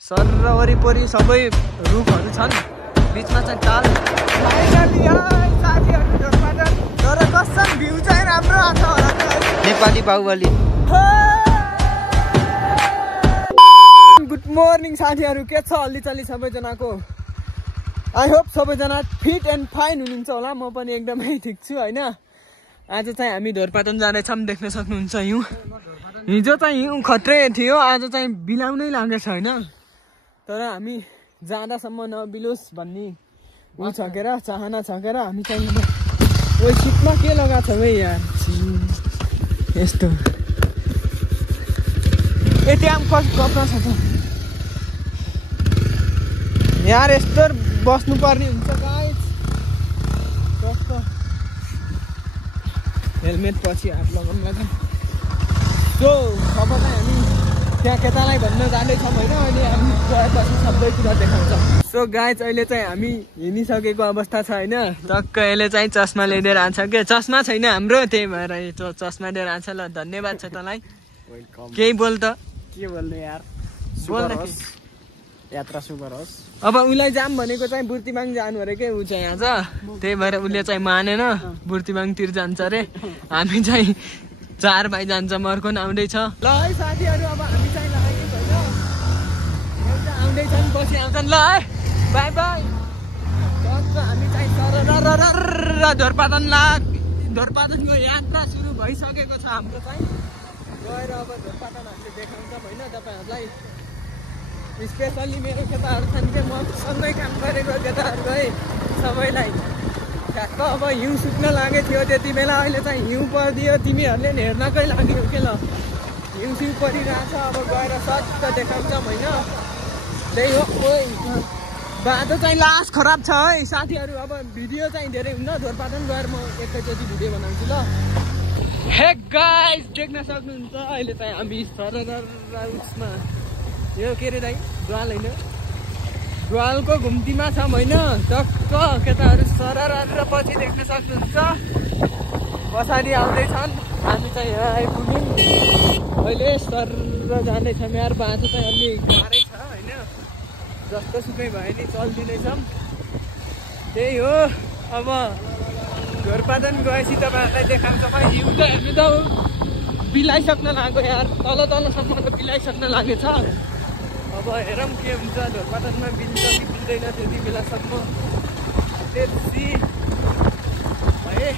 Sir र वरिपरि सबै रुखहरू छन्, बिचमा चाहिँ ताल। तर कसम भ्यू चाहिँ राम्रो आउँछ होला नेपाली बाहुबली। गुड मर्निङ साथीहरू, के छ हल्लीचल्ली सबैजनाको? आई होप सबैजना फिट एन्ड फाइन हुनुहुन्छ होला। म पनि एकदमै ठिक छु होइन। आज चाहिँ हामी धोरपाटन जानेछौँ, देख्न सक्नुहुन्छ हिउँ। हिजो चाहिँ हिउँ खत्रै थियो, आज चाहिँ बिलाउनै लागेछ होइन। तर हामी जाँदासम्म नबिलोस् भन्ने ऊ छकेर चाहना छकेर हामी चाहिँ ओ सिटमा के लगाएको छ है यार, यस्तो एटिएम कपडा छ यार, यस्तो बस्नुपर्ने हुन्छ गाइस। कस्तो हेलमेट पछि हात लगाउनु लाग्यो। सो अब चाहिँ हामी त्यहाँ केटालाई भन्न जाँदैछौँ होइन। अहिले हामी गएपछि सबै कुरा देखाउँछ। सो गाइस अहिले चाहिँ हामी हिँडिसकेको अवस्था छ होइन। टक्क यसले चाहिँ चस्मा ल्याइदिएर आएको छ क्या, चस्मा छैन हाम्रो, त्यही भएर चस्मा दिएर आएको छ। ल धन्यवाद छ तँलाई। केही बोल त। के बोल्नु यार, यात्रा शुभ होस्। अब उसलाई जाम भनेको चाहिँ बुर्तिबाङ जानु अरे के ऊ चाहिँ आज, त्यही भएर उसले चाहिँ मानेन, बुर्तिबाङतिर जान्छ अरे। हामी चाहिँ 4 भाइ जान्छ, मर्कोन आउँदैछ। ल है साथीहरू, अब हामी चाहिँ लाग्यो होइन, एउटा आउँदैछन् पछि आउँछन्। ल है बाई बाई। हामी चाहिँ धोरपाटनको यात्रा सुरु भइसकेको छ हाम्रो चाहिँ। गएर अब धोरपाटन हामीले देखाउँछौँ होइन तपाईँहरूलाई। स्पेसल्ली मेरो केटाहरू छन् कि म सँगै काम गरेको केटाहरू है, सबैलाई ठ्याक्क अब हिउँ सुक्न लागेको थियो त्यति बेला। अहिले चाहिँ हिउँ परिदियो, तिमीहरूले हेर्नकै लाग्यो के ल। हिउँ सिउँ परिरहेछ, अब गएर सट्ट देखाउँछौँ होइन। त्यही हो। बाटो चाहिँ लास्ट खराब छ है साथीहरू। अब भिडियो चाहिँ धेरै हुन्न, धोरपाटन गएर म एकैचोटि भिडियो बनाउँछु ल। हे गाइस, देख्न सक्नुहुन्छ अहिले चाहिँ हामी उसमा यो के अरे दाइ द्वाल होइन, द्वालको घुम्तीमा छौँ होइन। टक्क केटाहरू सरर पछि देख्न सक्नुहुन्छ, पछाडि आउँदैछन्। हामी चाहिँ यहाँ आइपुग्यौँ अहिले, सर जाँदैछौँ यार। बाटो चाहिँ अलि गाह्रै छ होइन, जस्तो सुकै भए नि चलिदिँदैछौँ। त्यही हो। अब धोरपाटन गएपछि तपाईँहरूलाई देखाउँछ। हिउँ त हेर्नु त बिलाइसक्न लाग्यो यार, तलसम्म त बिलाइसक्न लागेछ। अब हेरौँ के हुन्छ धोरपाटनमा, बिल्छ कि बिल्दैन त्यति बेलासम्म। त्यति है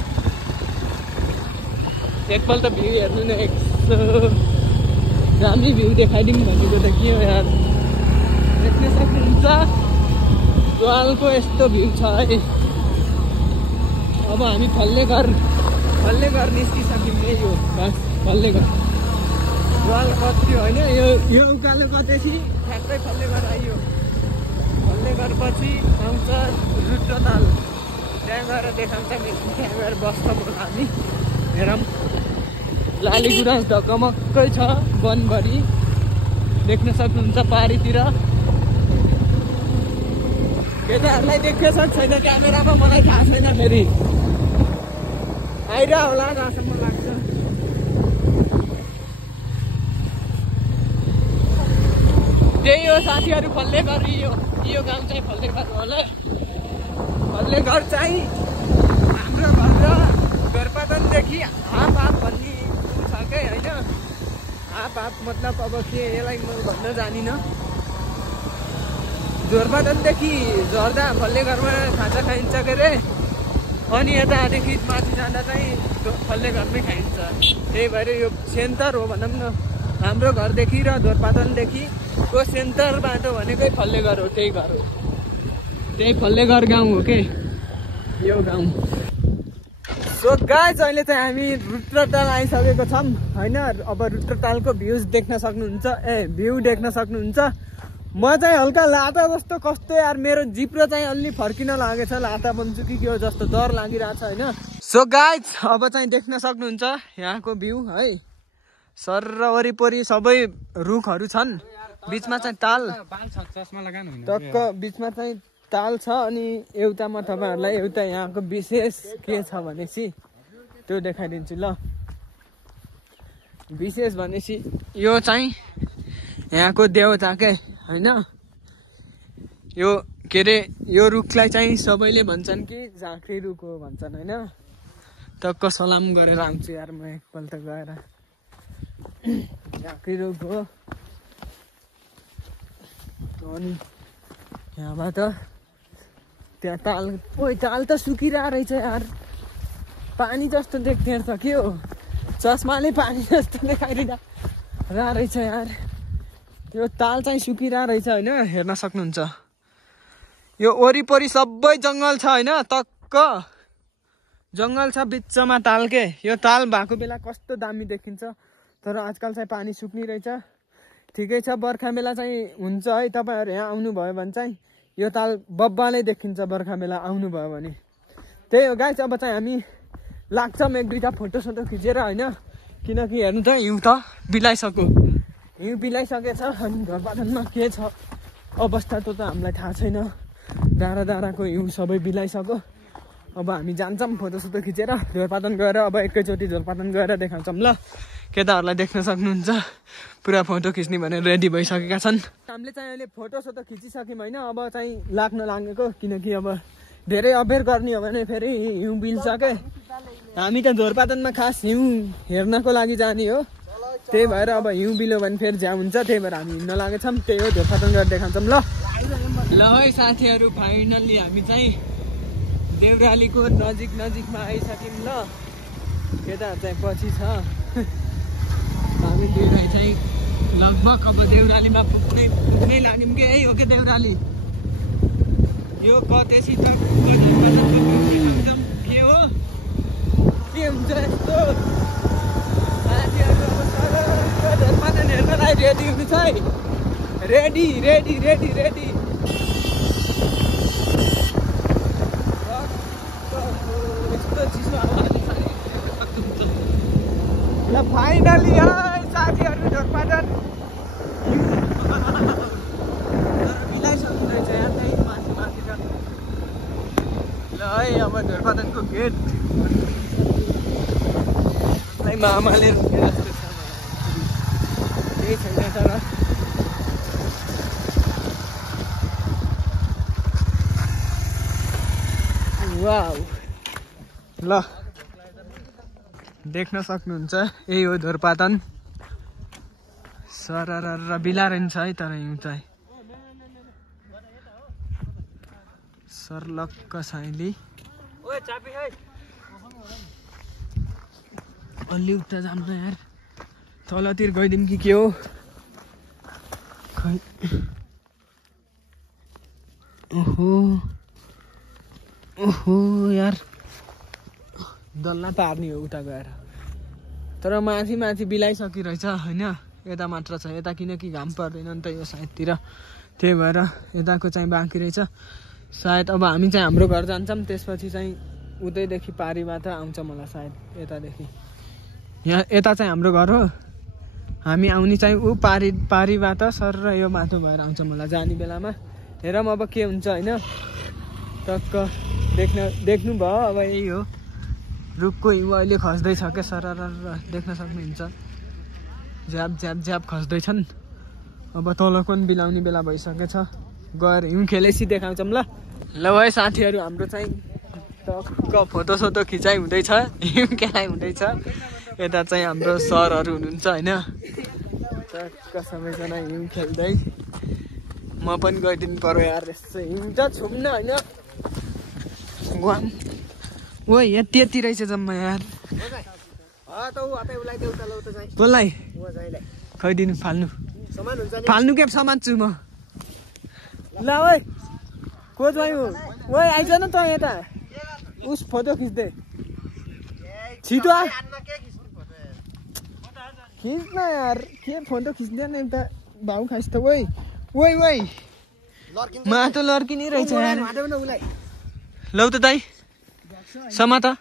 एकपल्ट भ्यू हेर्नु न, यसो दामी भ्यू देखाइदिउँ भनेको त के हो यार। देख्न सक्नुहुन्छ द्वालको यस्तो भ्यू छ है। अब हामी फल्ले घर निस्किसक्यौँ है। यो बस फल्ले घर द्वाल कति होइन, यो उकालो कतेपछि ठ्याक्कै फल्ले घर आइयो। फल्ले घर पछि आउँछ रुद्रताल, त्यहाँ गएर देखाउँछ। त्यहाँ गएर बस्छ हामी, हेरौँ। लाली गुराँस ढकमक्कै छ वनभरि, देख्न सक्नुहुन्छ पारीतिर। केटाहरूलाई देख्छ छैन क्यामेरामा, मलाई थाहा छैन फेरि। आइरह होला जहाँसम्म लाग्छ। त्यही हो साथीहरू, फल्ले घर यो गाउँ चाहिँ फल्ले घर होला। फल्ले घर चाहिँ हाम्रो घर र धोरपाटनदेखि हाफ भन्ने छ क्या होइन। हाफ मतलब अब के यसलाई म भन्न जानिनँ। धोरपाटनदेखि झर्दा फल्ले घरमा खाजा खाइन्छ के अरे, अनि यतादेखि माथि जाँदा चाहिँ फल्ले घरमै खाइन्छ। त्यही भएर यो सेन्टर हो भनौँ न, हाम्रो घरदेखि र धोरपाटनदेखिको सेन्टर बाटो भनेकै फल्ले घर हो। त्यही घर हो, त्यही फल्ले घर गाउँ हो के यो गाउँ। सो गाइस, अहिले चाहिँ हामी रुद्रताल आइसकेको छौँ होइन। अब रुद्रतालको भ्युज देख्न सक्नुहुन्छ, भ्यू देख्न सक्नुहुन्छ। म चाहिँ हल्का लाटा जस्तो कस्तो यार, मेरो जिब्रो चाहिँ अलि फर्किन लागेछ, लाटा बन्छु कि के हो जस्तो डर लागिरहेछ होइन। सो गाइस, अब चाहिँ देख्न सक्नुहुन्छ यहाँको भ्यू है। सर र वरिपरि सबै रुखहरू छन्, बिचमा चाहिँ ताल, टक्क बिचमा चाहिँ ताल छ। अनि एउटा म तपाईँहरूलाई एउटा यहाँको विशेष के छ भनेपछि त्यो देखाइदिन्छु ल। विशेष भनेपछि यो चाहिँ यहाँको देवता के हैन। यो के अरे यो रुखलाई चाहिँ सबैले भन्छन् कि झाँक्री रुख हो भन्छन् हैन। टक्क सलाम गरेर आउँछु यार म एकपल्ट गएर। झाँक्री रुख हो। अनि यहाँबाट त्यहाँ ताल ताल त सुकिरहेको रहेछ यार। पानी जस्तो देख्दैछ के हो, चस्माले पानी जस्तो देखाइरहेको रहेछ यार। यो ताल चाहिँ सुकिरहेको रहेछ होइन, हेर्न सक्नुहुन्छ। यो वरिपरि सबै जङ्गल छ होइन, टक्क जङ्गल छ बिचमा ताल के। यो ताल भएको बेला कस्तो दामी देखिन्छ, तर आजकल चाहिँ पानी सुक्ने रहेछ। ठिकै छ, बर्खा बेला चाहिँ हुन्छ है। तपाईँहरू यहाँ आउनुभयो भने चाहिँ यो ताल बब्बालै देखिन्छ बर्खा बेला आउनुभयो भने। त्यही हो गाइस, अब चाहिँ हामी लाग्छौँ एक दुईवटा फोटोसोटो खिचेर होइन, किनकि हेर्नु त हिउँ त बिलाइसक्यो, हिउँ बिलाइसकेछ। अनि घरपाटनमा के छ अवस्था त हामीलाई थाहा छैन। डाँडा डाँडाको हिउँ सबै बिलाइसक्यो। अब हामी जान्छौँ फोटोसोटो खिचेर झोरपाटन गएर। अब एकैचोटि झोरपाटन गएर देखाउँछौँ ल। केटाहरूलाई देख्न सक्नुहुन्छ पुरा फोटो खिच्ने भनेर रेडी भइसकेका छन्। हामीले चाहिँ अहिले फोटोसोटो खिचिसक्यौँ होइन। अब चाहिँ लाग्न लागेको, किनकि अब धेरै अबेर गर्ने हो भने फेरि हिउँ बिल्छ के। हामी त झोरपाटनमा खास हिउँ हेर्नको लागि जाने हो, त्यही भएर अब हिउँ बिल्यो भने फेरि ज्याउ हुन्छ। त्यही भएर हामी हिँड्न लागेछौँ। त्यही हो, झोरपाटन गरेर देखाउँछौँ ल। ल है साथीहरू, फाइनल्ली हामी चाहिँ देउरालीको नजिकमा आइसक्यौँ ल। केटाहरू चाहिँ पछि छ, हामी दुईलाई चाहिँ लगभग अब देउरालीमा पुग्नै लाग्यौँ कि। यही हो कि देउराली, यो कतेसी तक के हो के हुन्छ यस्तो। साथीहरू अब झोरपाटन हेर्नलाई रेडी हुनुहुन्छ है। Ready ready ready ready. यस्तो चिसो हावाले ल फाइनली है साथीहरू झोरपाटन मिलाइसक्नु रहेछ यहाँ चाहिँ माथि माथि। ल है अब झोरपाटनको गेट मामाले केही छैन तर वाउ। ल देख्न सक्नुहुन्छ यही हो झोरपाटन। सरर बिलारेन्छ है, तर हिउँ चाहिँ सर्लक्क साइली अलि उता जान्छ यार। तलतिर गइदिउँ कि के हो खै। ओहो ओहो यार, डल्ला पार्ने हो उता गएर। तर माथि माथि बिलाइसकिरहेछ होइन, यता मात्र छ। यता किनकि घाम पर्दैन नि त यो साइडतिर, त्यही भएर यताको चाहिँ बाँकी रहेछ सायद। अब हामी चाहिँ हाम्रो घर जान्छौँ, त्यसपछि चाहिँ उतैदेखि पारीबाट आउँछ मलाई सायद यतादेखि। यहाँ यता चाहिँ हाम्रो घर हो, हामी आउने चाहिँ ऊ पारीबाट सर र यो माथि भएर आउँछ मलाई जाने बेलामा। हेरौँ अब के हुन्छ होइन। टक्क देख्नु भयो अब यही हो, रुखको हिउँ अहिले खस्दैछ क्या सरर देख्न सक्नुहुन्छ। झ्याप झ्याप झ्याप खस्दैछन्। अब तल पनि बिलाउने बेला भइसकेछ, गएर हिउँ खेलेसी देखाउँछौँ ल। ल है साथीहरू, हाम्रो चाहिँ टक्क फोटोसोटो खिचाइ हुँदैछ, हिउँ खेलाइ हुँदैछ। यता चाहिँ हाम्रो सरहरू हुनुहुन्छ होइन, टक्क सबैजना हिउँ खेल्दै। म पनि गइदिनु पर्यो यार, यस्तो हिउँ त छुम्न होइन। ओ यति रहेछ जम्मा यार। बोलाई खैदिनु फाल्नु के सामान छु म। ल ओइ को चाहिँ हो, ओइ आइज न त यता, उस फोटो खिच्दै छिटो आ। खिच्न यार, के फोटो खिच्दैन एउटा भाउ खाइस् त। ओइ ओइ ओइ माटो लड्किने रहेछ यार। लौ त दाइ समा त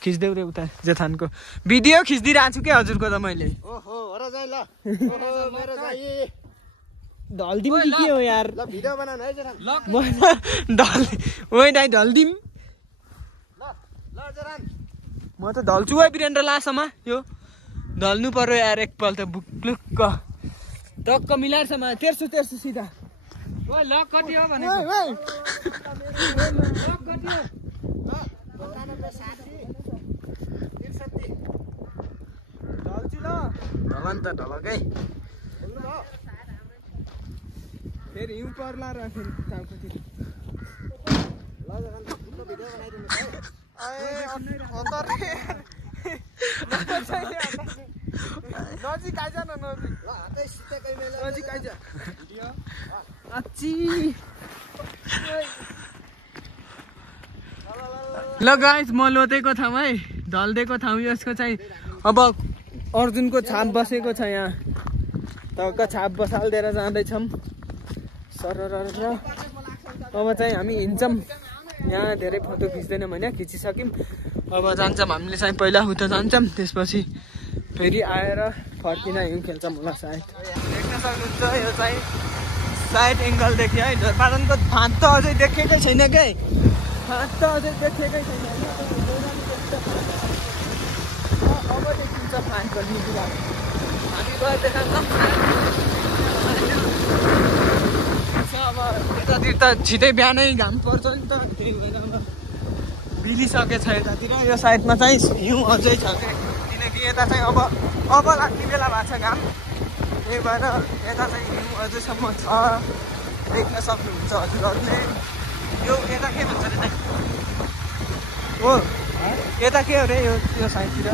खिच्देऊ रे उता जेठानको भिडियो खिचिदिरहेको छु क्या हजुरको त मैले। ढल्दिम कि के हो यार, ओइ दाइ ढल्दिम। म त ढल्छु है वीरेन्द्र लासमा, यो ढल्नु पर्यो यार एकपल्ट बुक्लुक्क। टक्क मिलाएर छ मलाई तेर्सो सिधा ओइ लक कति हो भने लक कति हो 90 ढलकै फेरि हिउँ पर्ला र फेरि टाउकोतिर नजिक आइज न नजिक आइज ल गाइस म लोतेको ठाउँ है ढल्देको ठाउँ यसको चाहिँ अब अर्जुनको छाप बसेको छ यहाँ टक्क छाप बसालिदिएर जाँदैछौँ सरर अब चाहिँ हामी हिँड्छौँ यहाँ धेरै फोटो खिच्दैनौँ होइन खिचिसक्यौँ अब जान्छौँ हामीले चाहिँ पहिला उता जान्छौँ त्यसपछि फेरि आएर फर्किन हिउँ खेल्छौँ होला सायद देख्न सक्नुहुन्छ यो चाहिँ साइड एङ्गलदेखि है ढोरपाटनको फाँट त अझै देखेकै छैन के फाँट त अझै देखेकै छैन अब देखिन्छ फाँट भन्ने कुरा हामी गएर देखाउँछौँ अब यतातिर त छिटै बिहानै घाम पर्छ नि त त्यही भएर अब बिलिसकेछ यतातिर यो साइडमा चाहिँ हिउँ अझै छ क्या किनकि यता चाहिँ अब लाग्ने बेला भएको छ घाम त्यही भएर यता चाहिँ हिउँ अझैसम्म छ देख्न सक्नुहुन्छ हजुरहरूले यो यता के भन्छ अरे हो यता के हो रे यो साइडतिर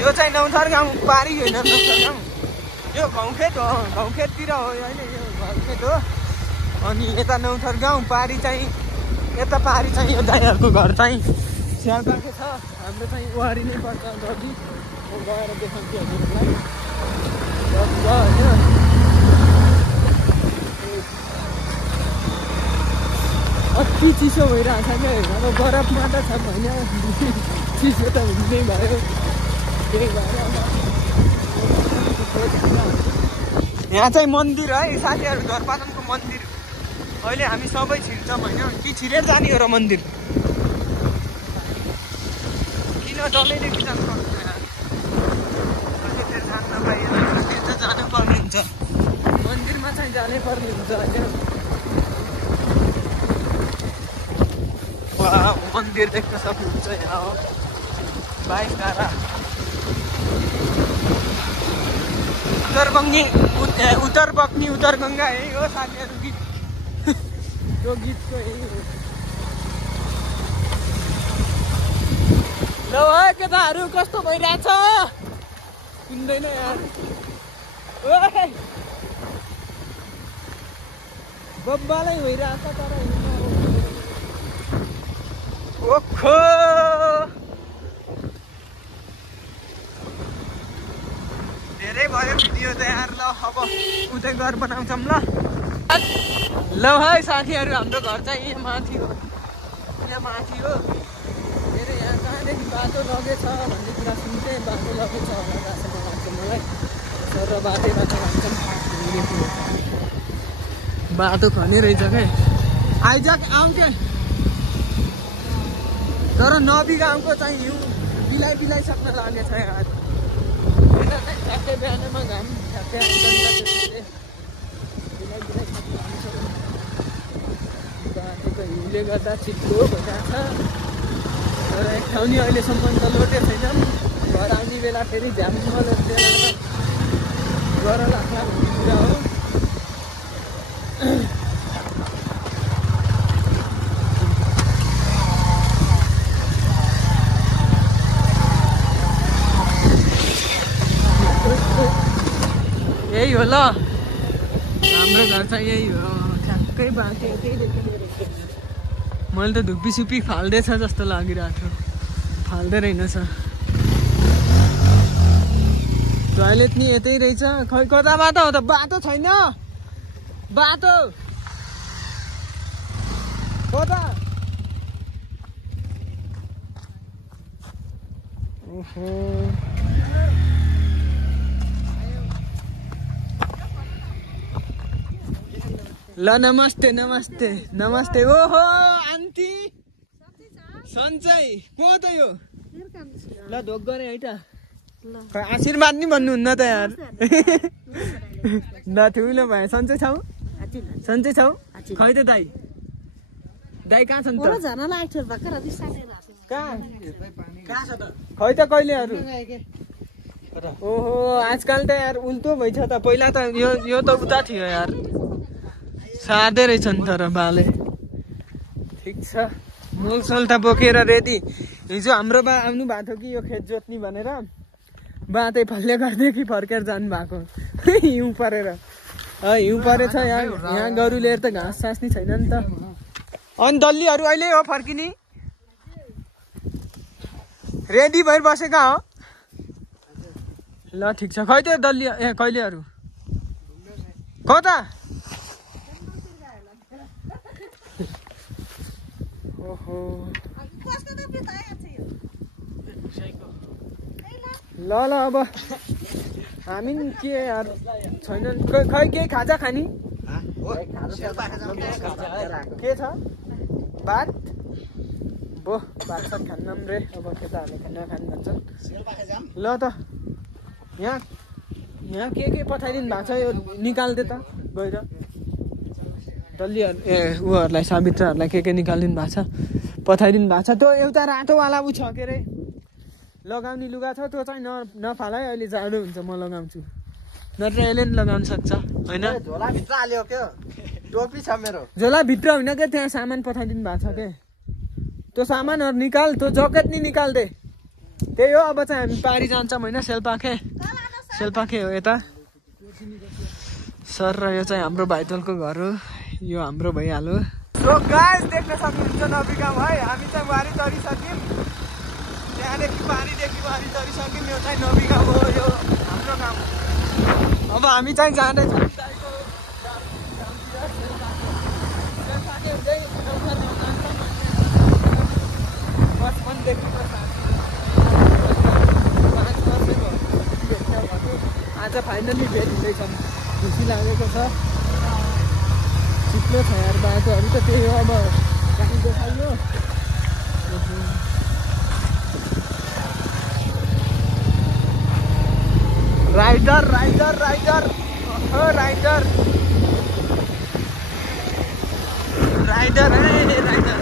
यो चाहिँ नौथर गाउँ पारी होइन नौथर गाउँ यो घौखेत हो घौखेततिर हो होइन यो घौखेत हो अनि यता नौथर गाउँ पारी चाहिँ यता पारी चाहिँ यो दाइहरूको घर चाहिँ स्यालपाखे छ हाम्रो चाहिँ वारी नै पर्छ नदी गएर देखाउँछु हजुरहरूलाई अति चिसो भइरहेको छ क्या अब बरफमा त छ होइन चिसो त हुँदै भयो त्यही भएर यहाँ चाहिँ मन्दिर है साथीहरू ढोरपाटनको मन्दिर अहिले हामी सबै छिर्छौँ होइन कि छिरेर जाने हो र मन्दिर किन डल्लैदेखि जानुपर्छ कतितिर जान नपाइएन त्यो चाहिँ जानुपर्ने हुन्छ मन्दिरमा चाहिँ जानै पर्ने हुन्छ होइन मन्दिर देख्न सक्नुहुन्छ यहाँ हो 22 डाँडा उत्तर बग्ने उत्तर गङ्गा यही हो साथीहरू गीत त्यो गीतको यही हो ल है केटाहरू कस्तो भइरहेछ सुन्दैन यार बब्बालै भइरहेछ तर ओखो धेरै भयो भिडियो त यार ल अब उतै घर बनाउँछौँ ल है साथीहरू हाम्रो घर चाहिँ यहाँ माथि हो धेरै यहाँ कहाँदेखि बाटो लगेछ भन्ने कुरा सुन्थेँ बाटो लगेछ होला जस्तो लाग्छ मलाई तर बाटैबाट लाग्छौँ बाटो खने रहेछ क्या आइज आउँछ तर नदी गाउँको चाहिँ हिउँ बिलाइसक्न लागेछ यार यता चाहिँ ठ्याक्कै बिहानमा घाम ठ्याक्कै बाटोको हिउँले गर्दा छिटो भइरहेछ तर एक ठाउँ नि अहिलेसम्म त लोटे छैनौँ घर आउने बेला फेरि झ्यामसम्म लोटेर गर लाग्ला भन्ने कुरा हो यही हो ल हाम्रो घर चाहिँ यही हो ठ्याक्कै बाँके मैले त धुप्पी सुप्पी फाल्दैछ जस्तो लागिरहेको थियो फाल्दै रहेनछ टोयलेट नि यतै रहेछ खै कता बाटो हो त बाटो छैन बाटो कता ओहो ल नमस्ते ओहो आन्टी सन्चै को त यो ल ढोक गरे है त आशीर्वाद नि भन्नुहुन्न त यार ठुलो भयो सन्चै छौ सन्चै छौ खै त दाइ दाइ कहाँ छन् त कहाँ छ त खै त कहिलेहरू ओहो आजकल त यार उल्टो भइछ त पहिला त यो त उता थियो यार सार्दै रहेछन् तर बाले ठिक छ मोलसोल त बोकेर रेडी हिजो हाम्रो बा आउनु भएको थियो कि यो खेत जोत्ने भनेर बा त्यही फल्ले गर्दै कि फर्केर जानु भएको हिउँ परेर हिउँ परेछ यहाँ गरुले त घाँस सास्ने छैन नि त अनि दल्लीहरू अहिले हो फर्किने रेडी भएर बसेका हो ल ठिक छ खै त दल्ली ए कहिलेहरू कता ओहो ल ल अब हामी के यार छैन खै के खाजा खाने के छ भात बो भात सात खान्नौँ रे अब केटाहरूले खाना खानु भन्छन् ल त यहाँ के पठाइदिनु भएको छ यो निकाल्दे त गएर डल्लीहरू ए उहरूलाई सावित्रहरूलाई के निकालिदिनु भएको छ पठाइदिनु भएको छ त्यो एउटा रातोवाला उ छ के अरे लगाउने लुगा छ त्यो चाहिँ नफाल है अहिले जाडो हुन्छ म लगाउँछु नत्र यसले नि लगाउनु सक्छ होइन झोलाभित्र हाल्यो क्या टोपी छ मेरो झोलाभित्र होइन क्या त्यहाँ सामान पठाइदिनु भएको छ के त्यो सामानहरू निकाल त्यो जकेट नि निकाल्दे त्यही हो अब चाहिँ हामी पारी जान्छौँ होइन सेलपाखे हो यता सर र यो चाहिँ हाम्रो भाइतलको घर हो यो हाम्रो भइहाल्यो सो गाइस देख्न सक्नुहुन्छ नबीगाम है हामी चाहिँ वारी तरिसक्यौँ त्यहाँदेखि पानीदेखि वारी तरिसक्यौँ यो चाहिँ नबीगाम हो यो हाम्रो गाउँ अब हामी चाहिँ जाँदैछौँ बस पनि देख्नुपर्छ आज फाइनली भेट हुँदैछन् खुसी लागेको छ चिप्लो छ यार बाटोहरू त त्यही हो अब गाडी देखाइयो राइडर राइडर राइडर हो राइडर राइडर है राइडर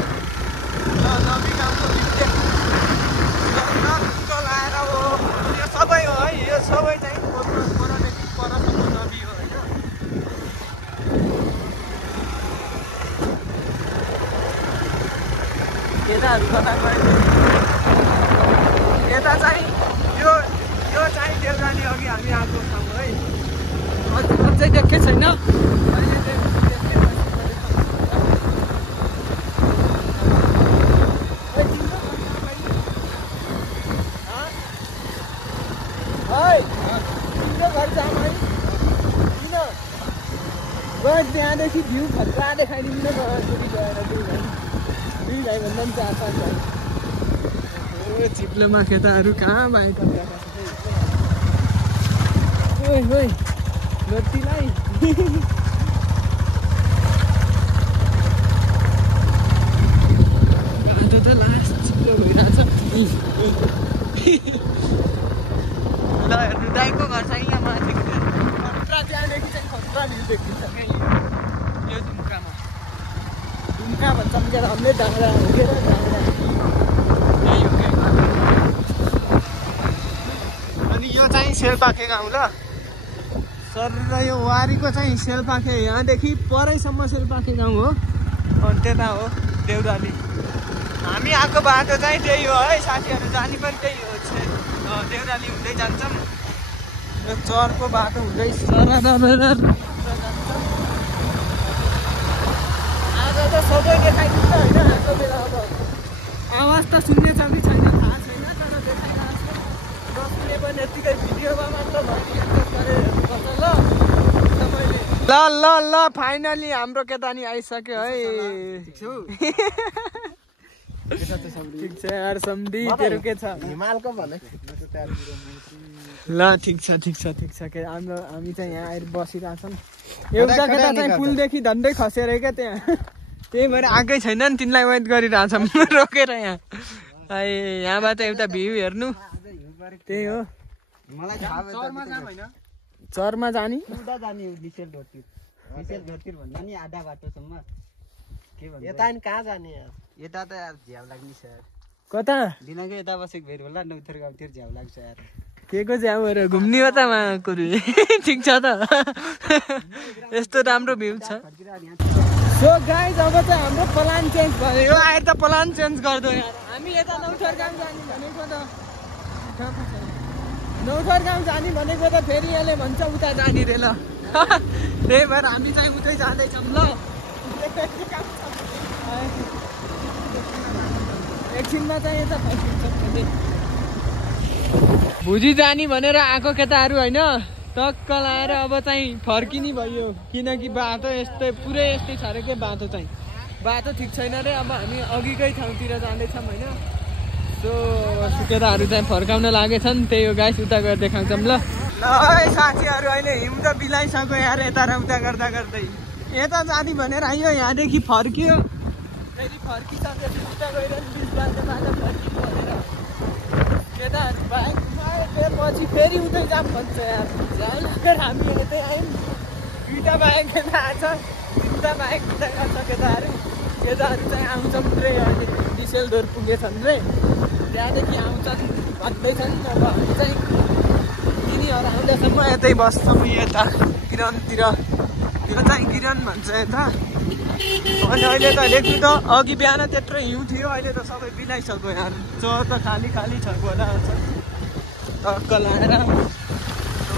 लाएर हो यो सबै हो है यो सबै चाहिँ परदेखि परसम्म नबी हो होइन केटाहरू कता गयो यता चाहिँ यो चाहिँ देउराली अघि हामी आएको ठाउँ है अझै देखेकै छैन त्यहाँदेखि भ्यू खतरा देखाइदिनु न छोरी गएर दुई भाइ भन्दा पनि 4-5 भाइ चिप्लोमा केटाहरू कहाँ भाइ ओइ लट्टीलाई बाटो त लास्ट चिप्लो भइरहेछ ल हेर्नु दाइको घर चाहिँ यहाँ माथि खतरा त्यहाँदेखि चाहिँ खतरा भ्यू देखिन्छ क्या यो दुम्का भन्छौँ क्या हामीले डाँडा हुर्केर अनि यो चाहिँ सेलपाखे गाउँ ल सर र यो वारीको चाहिँ सेलपाखे यहाँदेखि परैसम्म सेलपाखे गाउँ हो अनि त्यता हो देउराली हामी आएको बाटो चाहिँ त्यही हो है साथीहरू जाने पनि त्यही हो देउराली हुँदै जान्छौँ यो चरको बाटो हुँदै आज त सबै देखाइदिन्छ होइन आएको बेला अब आवाज त सुन्ने छ कि छैन थाहा छैन तर देखाइरहेको छ नसुने पनि यत्तिकै भिडियोमा मात्र ल फाइनली हाम्रो केटानी आइसक्यो है ठिक छ यार सम्धी तेरो के छ हिमालको भने ल ठिक छ के हामी चाहिँ यहाँ आएर बसिरहेछौँ एउटा केटा चाहिँ पुलदेखि झन्डै खसेर क्या त्यहाँ त्यही भएर आएकै छैन नि तिमीलाई वेट गरिरहेछौँ रोकेर यहाँ यहाँबाट एउटा भ्यू हेर्नु त्यही हो चरमा जाने उता जाने डिसेल ढोरतिर भन्दा नि आधा बाटोसम्म के भन्नु यता नि कहाँ जाने यार यता त यार झ्याउ लाग्ने छ यार कता दिनको यता बसेको भेट होला नौथर गाउँतिर झ्याउ लाग्छ यार के को झ्याउहरू घुम्ने हो त कुरु ठिक छ त यस्तो राम्रो भ्यू छ सो गाइज अब चाहिँ हाम्रो प्लान चेन्ज भयो यो आएर त प्लान चेन्ज गर्दो यार हामी यता नौथर गाउँ जाने भनेको त नौथर गाउँ जाने भनेको त फेरि यसले भन्छ उता जाने रे ल त्यही भएर हामी चाहिँ उतै जाँदैछौँ ल एकछिनमा चाहिँ यता फर्किन्छौँ भुजी जाने भनेर आएको केटाहरू होइन टक्क लाएर अब चाहिँ फर्किने भयो किनकि बाटो यस्तै पुरै यस्तै छ अरे के बाटो चाहिँ बाटो ठिक छैन रे अब हामी अघिकै ठाउँतिर जाँदैछौँ होइन सो केटाहरू चाहिँ फर्काउन लागेछन् त्यही हो गाइस उता गएर देखाउँछौँ ल साथीहरू अहिले हिउँ त बिलाइसक्यो यार यता र उता गर्दा गर्दै यता जाने भनेर आयो यहाँदेखि फर्कियो फेरि फर्किसकेपछि उता गएर बिच बाटो फर्किनु भनेर केटाहरू बाइक पछि फेरि उतै जाऊँ भन्छ यार झ्याउ लागेर हामी यतै आयौँ दुईवटा बाइक यता आएछ तिनवटा बाइक उता गएको छ केटाहरू चाहिँ आउँछन् रे अहिले डिसेलडोर पुगेछन् रे त्यहाँदेखि आउँछन् भन्दैछन् अब हामी चाहिँ तिनीहरू आउँदासम्म यतै बस्छौँ यता किरणतिर त्यो चाहिँ किरण भन्छ यता अनि अहिले त लेख्नु त अघि बिहान त्यत्रो हिउँ थियो अहिले त सबै बिलाइसक्यो यार चर त खाली खाली छ गोला टक्क लाएर अब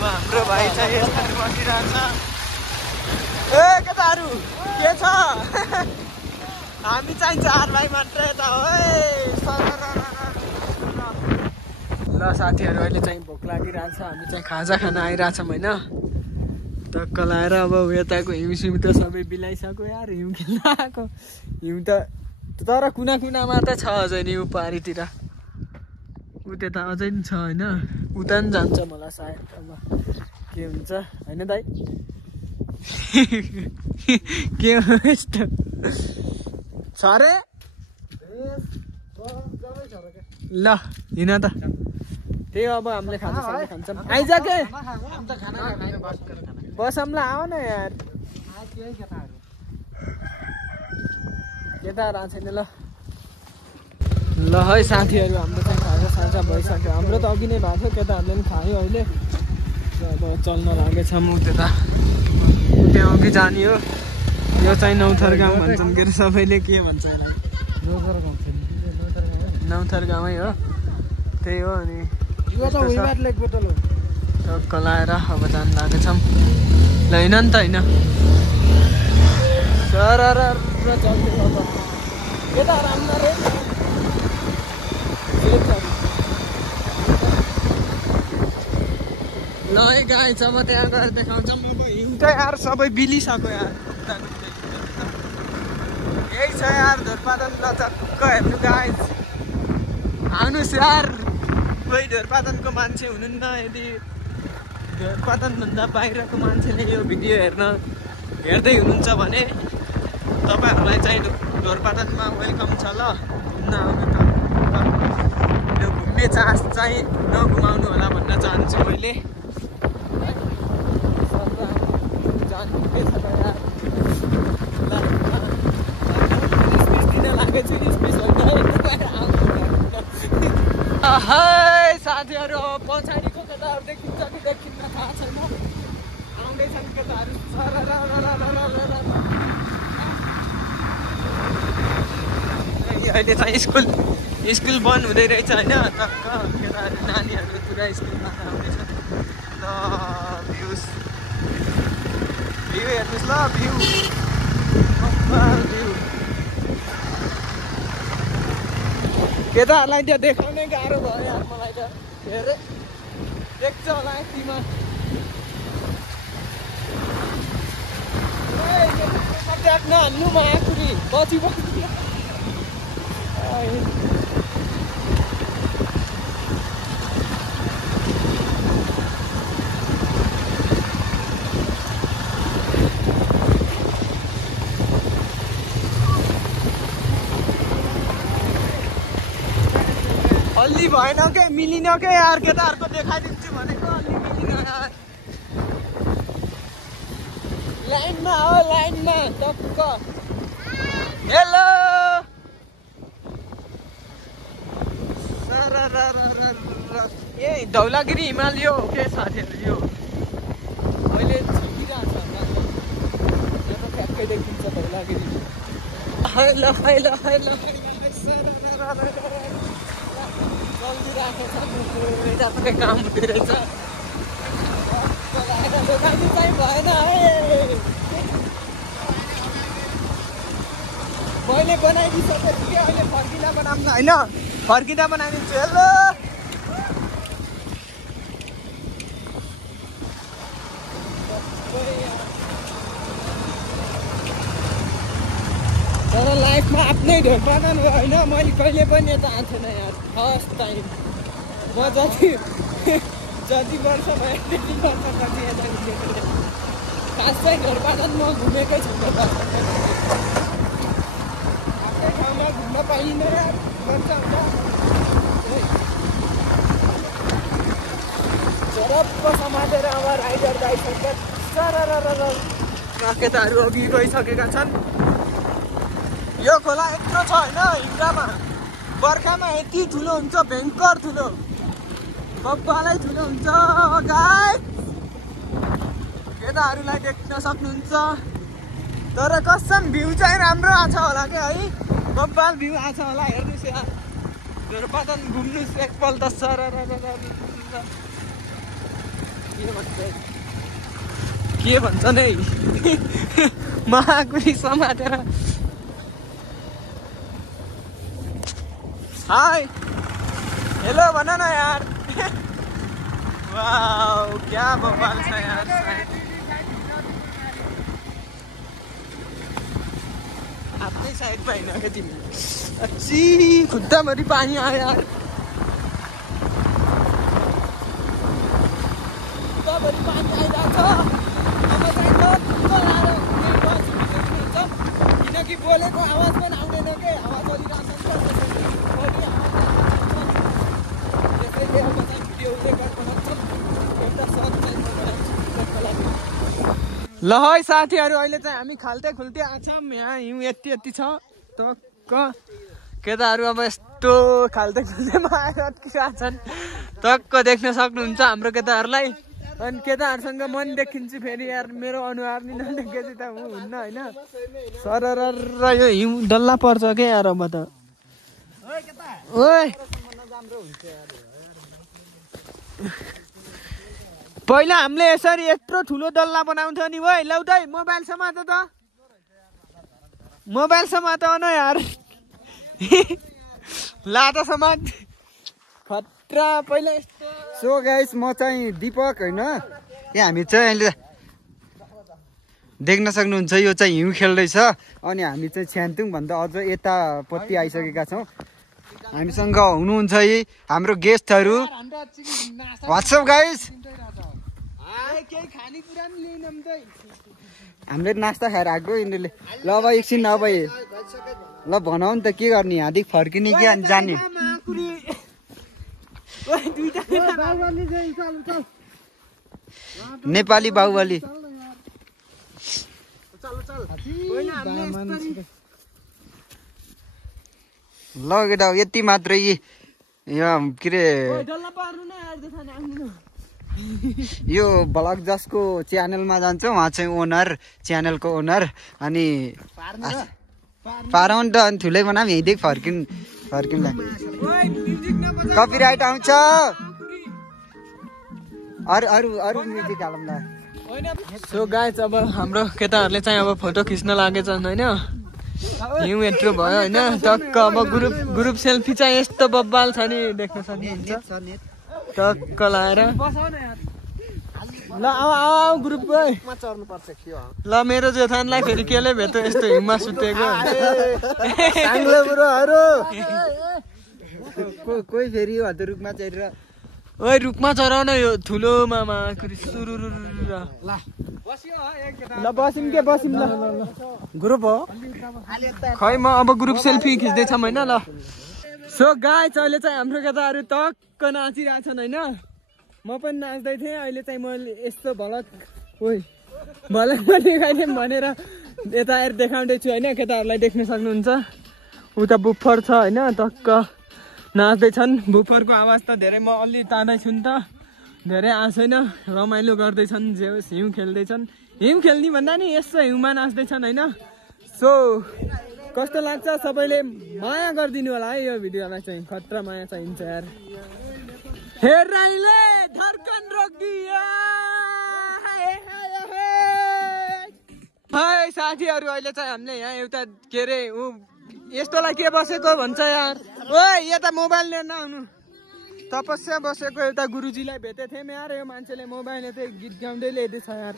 हाम्रो भाइ चाहिँ यस्तै बसिरहेछ ए केटाहरू के छ हामी चाहिँ 4 भाइ मात्र यता हो ल साथीहरू अहिले चाहिँ भोक लागिरहेछ हामी चाहिँ खाजा खान आइरहेछौँ होइन टक्क लाएर अब यताको हिउँ त सबै बिलाइसक्यो यार हिउँ खेल्न आएको हिउँ त तर कुना कुनामा त छ अझै नि पारीतिर उता अझै पनि छ होइन उता पनि जान्छ मलाई सायद अब के हुन्छ होइन दाइ के हो यस्तो छ रे ल हिँड त त्यही अब हामीले खाजा खान्छौँ आइज के बसौँला आऊ न यार केटाहरू आएको छैन ल है साथीहरू हाम्रो चाहिँ खाजा भइसक्यो हाम्रो त अघि नै भएको थियो केटाहरूले पनि खायो अहिले अब चल्न लागेछौँ त्यता त्यहाँ अघि जाने हो यो चाहिँ नौथर गाउँ भन्छन् के अरे सबैले के भन्छ यसलाई नौथर गाउँै हो त्यही हो अनि टक्क लाएर अब जानु लागेछौँ ल हिँड नि त होइन सर केटा राम्रो रे ल है गाइस अब त्यहाँ गएर देखाउँछौँ अब हिउँ त यार सबै बिलिसक्यो यार यही छ यार ढोरपातन नचक्क हेर्नु गाइस आउनुहोस् यार कोही ढोरपातनको मान्छे हुनुहुन्न यदि ढोरपातनभन्दा बाहिरको मान्छेले यो भिडियो हेर्दै हुनुहुन्छ भने तपाईँहरूलाई चाहिँ ढोरपातनमा वेलकम छ ल घुम्न आउनु त यो घुम्ने चान्स चाहिँ नघुमाउनु होला भन्न चाहन्छु मैले साथीहरू अब पछाडिको केटाहरू देखिन्छ कि देखिन्न थाहा छैन आउँदैछन् केटाहरू अहिले चाहिँ स्कुल बन्द हुँदै रहेछ होइन टक्क केटाहरू नानीहरू पुरा स्कुलमा आउँदैछन् ल भ्यू हेर्नुहोस् ल भ्यू केटाहरूलाई त्यो देखाउनै गाह्रो भयो यार मलाई त हेरे देख्छ होला यतिमा नहाल्नु म आँकुरी पछि अलि भएन के मिलिन के यार केटाहरूको देखाइदिन्छु भनेको अलि मिलिन यार लाइनमा हो लाइनमा टक्क हेलो ए धौलागिरी हिमाल यो हो के साथीहरू यो अहिले छिकिरहेको छ ठ्याक्कै देखिन्छ धौलागिरी जल्दी राखेछ तपाईँ काम हुँदो रहेछ दोकान चाहिँ भएन है मैले बनाइदिइसकेको थिएँ अहिले फर्किँदा बनाउनु होइन फर्किँदा बनाइदिन्छु हेलो तर लाइफमा आफ्नै ढोल पार्नु होइन मैले कहिले पनि यता आएको थिएन यार फर्स्ट टाइम म जति वर्ष भयो त्यति वर्षपछि यता घुमेको खास चाहिँ ढोलपाटन म घुमेकै छुइनँ आफ्नै ठाउँमा घुम्न पाइँदैन यार मजा आउँछ झरप्प समातेर अब राइडर दाइसँग केटाहरू अघि गइसकेका छन् यो खोला यत्रो छ होइन हिउँदामा बर्खामा यति ठुलो हुन्छ भयङ्कर ठुलो बब्बालाई ठुलो हुन्छ गाई केटाहरूलाई देख्न सक्नुहुन्छ तर कसम भ्यू चाहिँ राम्रो आछ होला क्या है बब्बाल भ्यू आछ होला हेर्नुहोस् यार ढोरपाटन घुम्नुहोस् एकपल्ट के भन्छ नै महाकुरी समातेर हाय हेलो भन न यार वाउ क्या बवाल छ यार आफ्नै साइडमा होइन क्या तिमी अच्छी खुट्टाभरि पानी आयो यार खुट्टाभरि पानी आइरहेको छ अब चाहिँ टक्क लाएर किनकि बोलेको आवाज पनि आउँदैन के आवाज चलिरहेको ल है साथीहरू अहिले चाहिँ हामी खाल्टे खुल्टे आछौँ यहाँ हिउँ यति यति छ टक्क केटाहरू अब यस्तो खाल्टे खुल्टेमा आएर अड्किरहेको छन् टक्क देख्न सक्नुहुन्छ हाम्रो केटाहरूलाई अनि केटाहरूसँग मन देखिन्छु फेरि यार मेरो अनुहार नि नदेखेपछि त हुन्न होइन सरर यो हिउँ डल्ला पर्छ क्या यार अब त ओए पहिला हामीले यसरी यत्रो ठुलो डल्ला बनाउँथ्यो नि वै लौ दाइ मोबाइल समात त मोबाइल समात न यार लाटा समात खतरा पहिला सो गाइस म चाहिँ दीपक होइन यहाँ हामी चाहिँ अहिले देख्न सक्नुहुन्छ यो चाहिँ हिउँ खेल्दैछ अनि हामी चाहिँ छ्यान्तुङ भन्दा अझ यतापट्टि आइसकेका छौँ हामीसँग हुनुहुन्छ यी हाम्रो गेस्टहरू व्हाट्सएप गाइस हामीले नास्ता खाएर आएको यिनीहरूले ल अब एकछिन अब ल भनौ नि त के गर्ने यहाँदेखि फर्किने कि अनि जाने नेपाली बाहुबली ल केटा यति मात्रै यहाँ के अरे यो भ्लग जसको च्यानलमा जान्छ उहाँ चाहिँ ओनर च्यानलको ओनर अनि पाराउन त अनि ठुलै बनाऊँ यहीँदेखि फर्किँदा कपिराइट आउँछ अरू म्युजिक हालौँला सो गाइस अब हाम्रो केटाहरूले चाहिँ अब फोटो खिच्न लागेछन् होइन हिउँ यत्रो भयो होइन टक्क अब ग्रुप सेल्फी चाहिँ यस्तो बब्बाल छ नि देख्न सक्नुहुन्छ टक्क लाएर ल आऊ ग्रुप ल मेरो जेठानलाई फेरि केले भेट्यो यस्तो हिउँमा सुतेको कोही फेरि रुखमा चढेर ओइ रुखमा चढाउन यो ठुलो मामा ल बसिम के बसिम ल ग्रुप हो खै म अब ग्रुप सेल्फी खिच्दैछौँ होइन ल सो गाइस अहिले चाहिँ हाम्रो केटाहरू टक्क नाचिरहेछन् होइन म पनि नाच्दै थिएँ अहिले चाहिँ मैले यस्तो भलक ओइ भलै म देखाइदिउँ भनेर यता हेर देखाउँदैछु होइन केटाहरूलाई देख्न सक्नुहुन्छ उता बुफर छ होइन टक्क नाच्दैछन् बुफरको आवाज त धेरै म अलि तान्दैछु नि त धेरै आउँदैन रमाइलो गर्दैछन् जे होस् हिउँ खेल्दैछन् हिउँ खेल्ने भन्दा नि यसो हिउँमा नाच्दैछन् होइन सो कस्तो लाग्छ सबैले माया गरिदिनु होला है यो भिडियोलाई चाहिँ खतरा माया चाहिन्छ यार हेराइले धड्कन रोकिया है साथीहरू अहिले चाहिँ हामीले यहाँ एउटा के अरे यस्तोलाई के बसेको भन्छ यार ओ यता मोबाइल लिएर नआउनु तपस्या बसेको एउटा गुरुजीलाई भेटेको थियौँ यार यो मान्छेले मोबाइल यतै गीत गाउँदै ल्याइदिएछ यार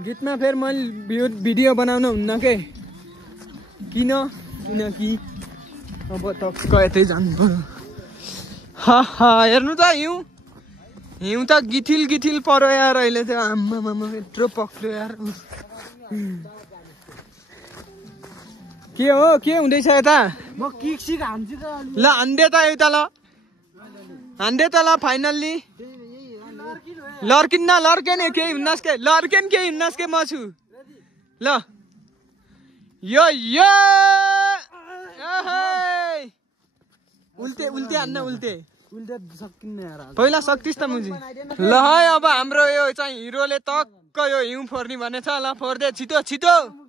गीतमा फेरि मैले भिडियो बनाउनु हुन्न के किनकि अब टक्क यतै जानु पर्यो हेर्नु त हिउँ त गिथिल पर्यो यार अहिले त आम्मामा यत्रो पक्रियो यार के हो के हुँदैछ यता म किक सिक हान्छु त ल हान्दे त एउटा ल हान्दे त ल फाइनल्ली लर्किन्न लर्केन केही हुन्नस् के लर्केन केही हुन्नस् के म छु ल यो उल्टे हान्न उल्टे सकिन्न यार पहिला सक्तिस् त मुजी ल है अब हाम्रो यो चाहिँ हिरोले टक्क यो हिउँ फोर्ने भनेछ ल फोर्दे छिटो छिटो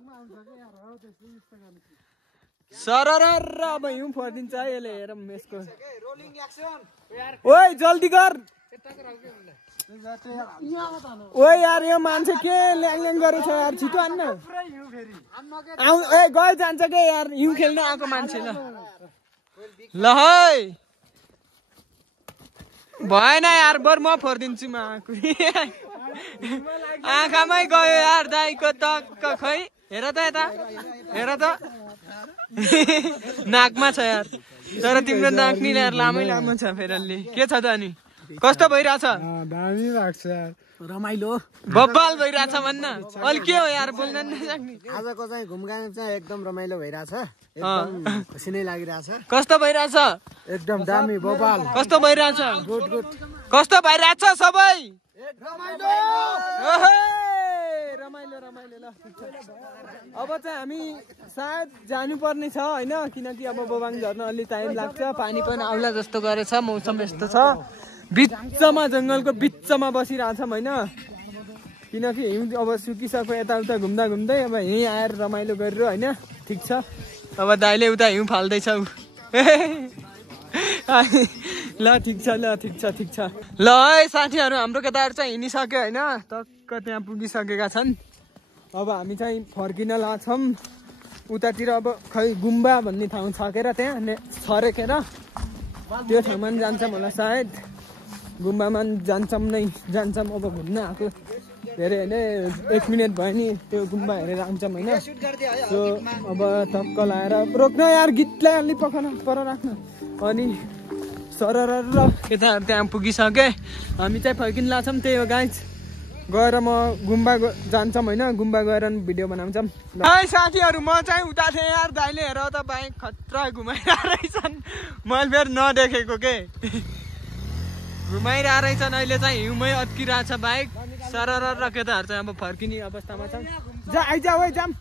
सरर अब हिउँ फोर्दिन्छ है यसले हेरौँ यसको ओइ जल्दी गर ओइ यार यो मान्छे के ल्याङ गरेछ यार छिटो हान्न ए गयो जान्छ के यार हिउँ खेल्न आएको मान्छे ल है भएन यार बर म फोरिदिन्छु म आँखामै गयो यार दाइको टक्क खै हेर त यता हेर त नाकमा छ यार तर तिम्रो नाक नि यार लामो छ फेरि के छ त अनि कस्तो भइरहेछ दामी लाग्छ यार रमाइलो बब्बाल भइरहेछ भन्न अलि के हो यार बोल्न नसक्ने आजको चाहिँ घुमघाम चाहिँ एकदम रमाइलो भइरहेछ एकदम खुसी नै लागिरहेछ कस्तो भइरहेछ एकदम दामी बब्बाल कस्तो भइरहेछ गुड कस्तो भइरहेछ सबै रमाइलो ल अब चाहिँ हामी सायद जानुपर्ने छ होइन किनकि अब बोबाङ झर्न अलि टाइम लाग्छ पानी पनि आउला जस्तो गरेछ मौसम यस्तो छ बिचमा जङ्गलको बिचमा बसिरहेछौँ होइन किनकि हिउँ अब सुकिसक्यो यताउता घुम्दै अब यहीँ आएर रमाइलो गरेर होइन ठिक छ अब दाइले उता हिउँ फाल्दैछ ल ठिक छ ल है साथीहरू हाम्रो केटाहरू चाहिँ हिँडिसक्यो होइन टक्क त्यहाँ पुगिसकेका छन् अब हामी चाहिँ फर्किन लाग्छौँ उतातिर अब खै गुम्बा भन्ने ठाउँ छ के र त्यहाँ छरेकेर त्यो ठाउँमा पनि जान्छौँ होला सायद गुम्बामा जान्छौँ अब घुम्न आएको धेरै होइन 1 मिनट भयो नि त्यो गुम्बा हेरेर आउँछौँ होइन सो अब टक्क लाएर रोक्न यार गीतलाई अलि पर राख्न अनि सरर केटाहरू त्यहाँ पुगिसके हामी चाहिँ फर्किन लाग्छौँ त्यही हो गाइज गएर म गुम्बा जान्छौँ होइन गुम्बा गएर भिडियो बनाउँछौँ है साथीहरू म चाहिँ उता थिएँ यार दाइले हेर त बाइक खतरा घुमाइरहेको रहेछन् मैले फेरि नदेखेको के घुमाइरहेको रहेछन् अहिले चाहिँ हिउँमै अत्किरहेछ बाइक सरर केटाहरू चाहिँ अब फर्किने अवस्थामा छन् आइज ओ जाम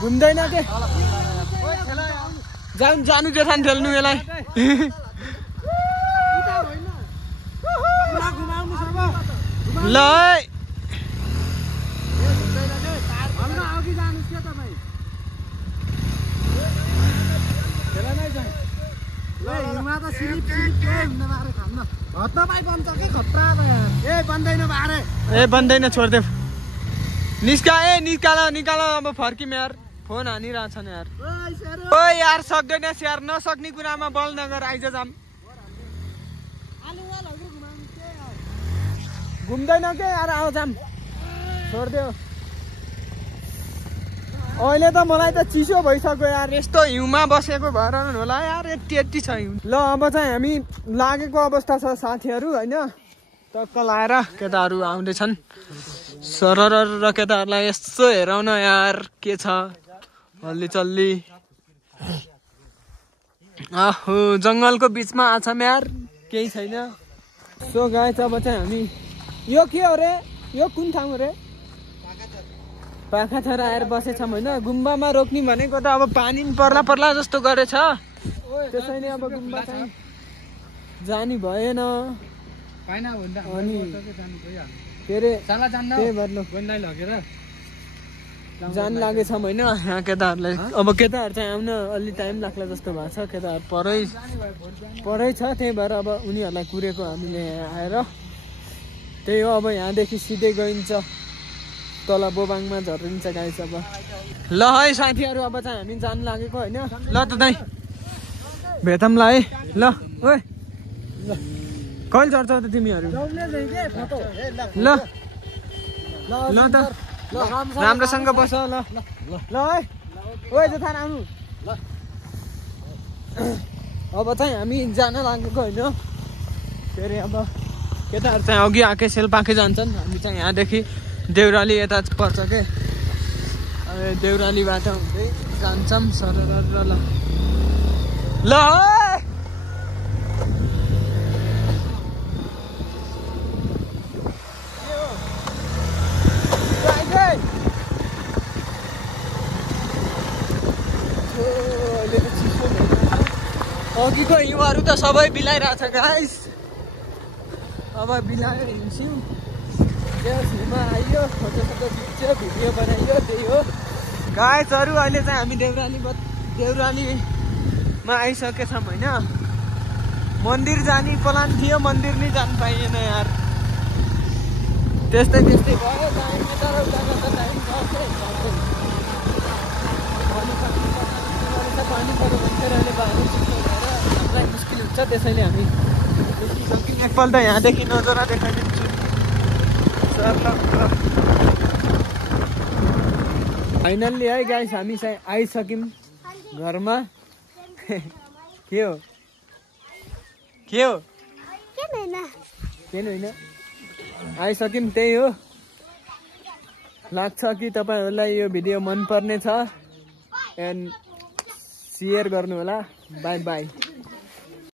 घुम्दैन के जानु जेठान ठेल्नु यसलाई ल ए बन्दैन छोड्देऊ निकाल अब फर्किम यार फोन हानिरहेछन् यार ओ यार सक्दैन यार नसक्ने कुरामा बल नगर आइज जाम घुम्दैन के यार आऊ जाम छोड्देऊ अहिले त मलाई त चिसो भइसक्यो यार यस्तो हिउँमा बसेको भएर होला यार यति छ हिउँ ल अब चाहिँ हामी लागेको अवस्था छ साथीहरू होइन टक्क लाएर केटाहरू आउँदैछन् सरर र केटाहरूलाई यसो हेराउन यार के छ हल्ली चल्ली आहो जङ्गलको बिचमा आछौँ यार केही छैन सो गाइस अब चाहिँ हामी यो के हो रे यो कुन ठाउँ रे पाखाथर आएर बसेछौँ होइन गुम्बामा रोक्ने भनेको त अब पानी पर्ला पर्ला जस्तो गरेछ त्यसैले अब गुम्बा चाहिँ जानी भएन अनि के अरे त्यही भएर लगेर जान लागेछ होइन यहाँ केटाहरूलाई अब केटाहरू चाहिँ आउन अलि टाइम लाग्ला जस्तो भएको छ केटाहरू परै छ त्यही भएर अब उनीहरूलाई कुरेको हामीले आएर त्यही हो अब यहाँदेखि सिधै गइन्छ तल बोबाङमा झरिन्छ गाइस अब ल है साथीहरू अब चाहिँ हामी जान लागेको होइन ल त दाइ भेटौँला है ल ओए कहिले चढ्छौ त तिमीहरू ल ल त राम्रोसँग बस ल ल है ओए जथान आउनु ल अब चाहिँ हामी जान लागेको होइन के अरे अब केटाहरू चाहिँ अघि आएकै सेलपाकै जान्छन् हामी चाहिँ यहाँदेखि देउराली यता पर्छ के देउरालीबाट हुँदै जान्छौँ सरर ल ल अघिको हिउँहरू त सबै बिलाइरहेछ गाइस अब बिलाएर हिँड्छौँ हिउँमा आइयो फोटो खिच्यो भिडियो बनाइयो त्यही हो गाइसहरू अहिले चाहिँ हामी देउरालीमा आइसकेछौँ होइन मन्दिर जाने प्लान थियो मन्दिर नै जानु पाइएन यार त्यस्तै भयो टाइम तर उताको त टाइम पानी पऱ्यो भने चाहिँ अहिले बाहिर हामीलाई मुस्किल हुन्छ त्यसैले हामी एकपल्ट यहाँदेखि नजरा देखाइदिन्छु फाइनल्ली है गाइस हामी चाहिँ आइसक्यौँ घरमा के हो होइन आइसक्यौँ त्यही हो लाग्छ कि तपाईँहरूलाई यो भिडियो मनपर्ने छ एन्ड सेयर गर्नु होला बाई बाई